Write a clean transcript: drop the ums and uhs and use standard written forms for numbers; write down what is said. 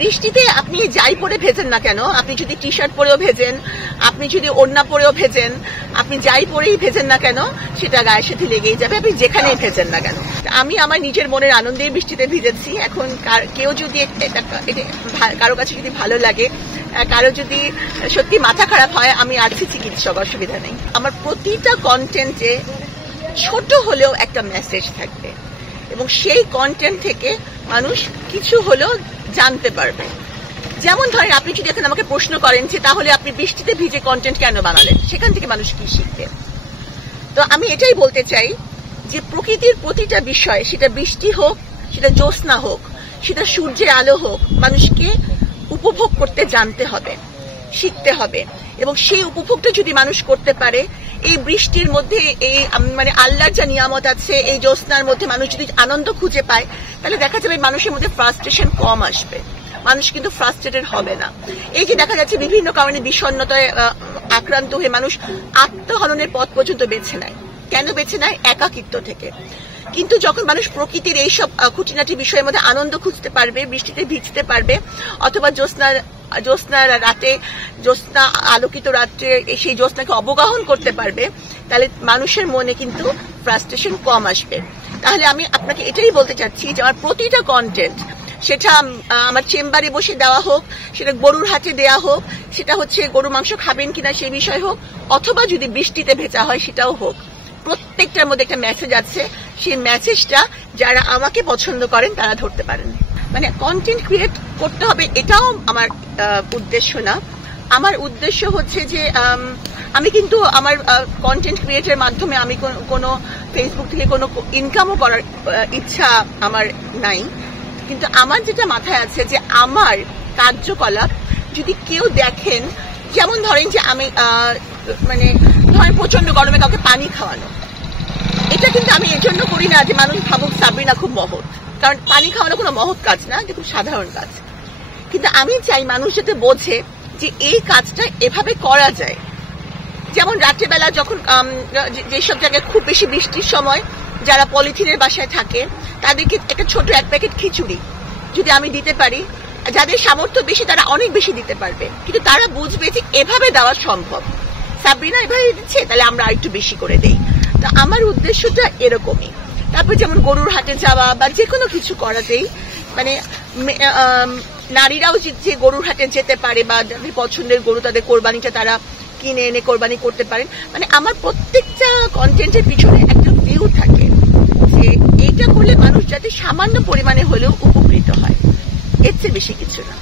বৃষ্টিতে আপনি যাই পরে ভেজেন না কেন, আপনি যদি টি শার্ট পরেও ভেজেন, আপনি যদি ওড়না পরেও ভেজেন, আপনি যাই পরেই ভেজেন না কেন সেটা গায়ের সাথে লেগেই যাবে, আপনি যেখানেই ভেজেন না কেন। আমি আমার নিজের মনের আনন্দেই বৃষ্টিতে ভিজেছি। এখন কেউ যদি কারো কাছে যদি ভালো লাগে, কারো যদি সত্যি মাথা খারাপ হয়, আমি আছি চিকিৎসক, অসুবিধা নেই। আমার প্রতিটা কন্টেন্টে ছোট হলেও একটা মেসেজ থাকবে এবং সেই কন্টেন্ট থেকে মানুষ কিছু হলেও জানতে পারবে। যেমন ধরেন, আপনি যদি এখন আমাকে প্রশ্ন করেন যে তাহলে আপনি বৃষ্টিতে ভিজে কন্টেন্ট কেন বানালেন, সেখান থেকে মানুষ কি শিখবে? তো আমি এটাই বলতে চাই যে প্রকৃতির প্রতিটা বিষয়, সেটা বৃষ্টি হোক, সেটা জ্যোৎস্না হোক, সেটা সূর্যের আলো হোক, মানুষকে উপভোগ করতে জানতে হবে, শিখতে হবে। এবং সেই উপভোগটা যদি মানুষ করতে পারে, এই বৃষ্টির মধ্যে এই মানে আল্লাহর যা নিয়ামত আছে, এই জ্যোৎস্নার মধ্যে মানুষ যদি আনন্দ খুঁজে পায়, তাহলে দেখা যাবে মানুষের মধ্যে ফ্রাস্ট্রেশন কম আসবে, মানুষ কিন্তু ফ্রাস্ট্রেটেড হবে না। এই যে দেখা যাচ্ছে বিভিন্ন কারণে বিষণ্ণতায় আক্রান্ত হয়ে মানুষ আত্মহননের পথ পর্যন্ত বেছে নেয়। কেন বেছে নেয়? একাকিত্ব থেকে। কিন্তু যখন মানুষ প্রকৃতির এইসব খুঁটিনাটি বিষয়ের মধ্যে আনন্দ খুঁজতে পারবে, বৃষ্টিতে ভিজতে পারবে, অথবা জ্যোৎস্নার রাতে, জ্যোৎস্না আলোকিত রাত্রে সেই জ্যোৎস্নাকে অবগাহন করতে পারবে, তাহলে মানুষের মনে কিন্তু ফ্রাস্ট্রেশন কম আসবে। তাহলে আমি আপনাকে এটাই বলতে চাচ্ছি যে আমার প্রতিটা কন্টেন্ট, সেটা আমার চেম্বারে বসে দেওয়া হোক, সেটা গরুর হাটে দেওয়া হোক, সেটা হচ্ছে গরু মাংস খাবেন কিনা সেই বিষয় হোক, অথবা যদি বৃষ্টিতে ভেজা হয় সেটাও হোক, প্রত্যেকটার মধ্যে একটা মেসেজ আছে। সেই মেসেজটা যারা আমাকে পছন্দ করেন তারা ধরতে পারেন। মানে কন্টেন্ট ক্রিয়েট করতে হবে এটাও আমার উদ্দেশ্য না। আমার উদ্দেশ্য হচ্ছে যে আমি কিন্তু আমার কন্টেন্ট ক্রিয়েটের মাধ্যমে আমি কোনো ফেসবুক থেকে কোনো ইনকামও করার ইচ্ছা আমার নাই। কিন্তু আমার যেটা মাথায় আছে যে আমার কার্যকলাপ যদি কেউ দেখেন, যেমন ধরেন যে আমি মানে ধরেন প্রচন্ড গরমে কাউকে পানি খাওয়ানো, এটা কিন্তু আমি এর জন্য করি না যে মানুষ ভাবুক সাবরিনা খুব মহৎ, কারণ পানি খাওয়ানো কোনো মহৎ কাজ না, এটা খুব সাধারণ কাজ। কিন্তু আমি চাই মানুষ যাতে বোঝে যে এই কাজটা এভাবে করা যায়। যেমন রাত্রেবেলা যখন যেসব জায়গায় খুব বেশি বৃষ্টির সময় যারা পলিথিনের বাসায় থাকে, তাদেরকে একটা ছোট 1 প্যাকেট খিচুড়ি যদি আমি দিতে পারি, যাদের সামর্থ্য বেশি তারা অনেক বেশি দিতে পারবে, কিন্তু তারা বুঝবে যে এভাবে দেওয়া সম্ভব। সাবরিনা এভাবে দিচ্ছে, তাহলে আমরা আরেকটু বেশি করে দেই। তো আমার উদ্দেশ্যটা এরকমই। তারপর যেমন গরুর হাটে যাওয়া বা যে কোনো কিছু করাতেই, মানে নারীরাও যে গরুর হাটে যেতে পারে বা যাদের পছন্দের গরু, তাদের কোরবানিটা তারা কিনে এনে কোরবানি করতে পারেন। মানে আমার প্রত্যেকটা কন্টেন্টের পিছনে একটা ভিউ থাকে যে এইটা করলে মানুষ যাতে সামান্য পরিমাণে হলেও উপকৃত হয়, এর চেয়ে বেশি কিছু না।